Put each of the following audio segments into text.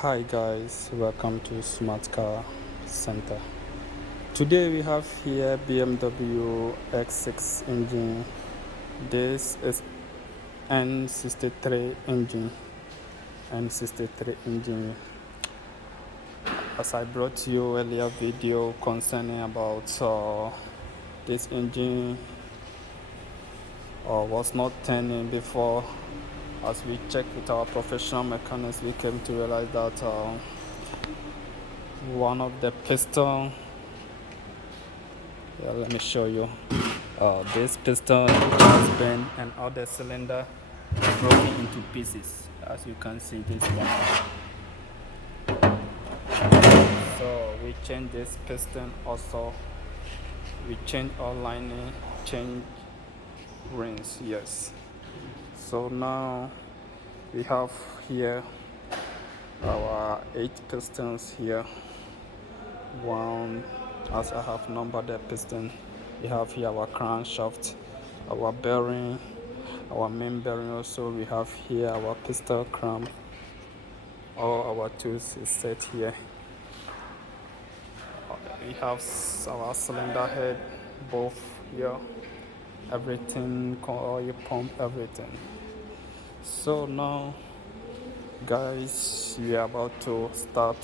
Hi guys, welcome to Smart Car Center. Today we have here BMW X6 engine. This is N63 engine. N63 engine. As I brought you earlier video concerning about this engine was not turning before. As we checked with our professional mechanics, we came to realize that one of the piston, let me show you, this piston has been and other cylinder broken into pieces, as you can see this one. So we changed this piston also, we changed all lining, change rings, yes. So now we have here our 8 pistons here. One, as I have numbered the piston, we have here our crankshaft, our bearing, our main bearing. Also we have here our piston clamp. All our tools is set here. We have our cylinder head, both here, everything, oil pump, everything. So now guys, we are about to start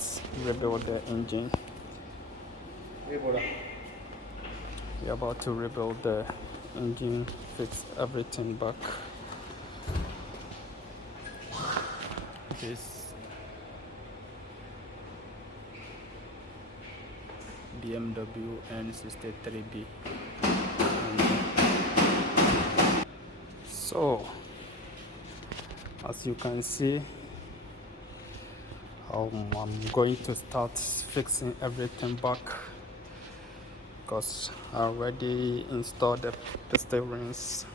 rebuild the engine. We are about to rebuild the engine, fix everything back. This BMW N63B. So as you can see, I'm going to start fixing everything back because I already installed the piston rings,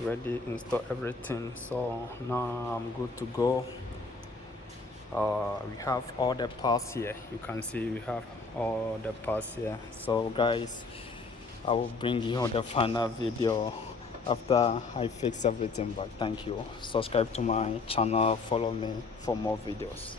already installed everything, so now I'm good to go. We have all the parts here. You can see we have all the parts here. So guys, I will bring you the final video after I fix everything back. Thank you. Subscribe to my channel, follow me for more videos.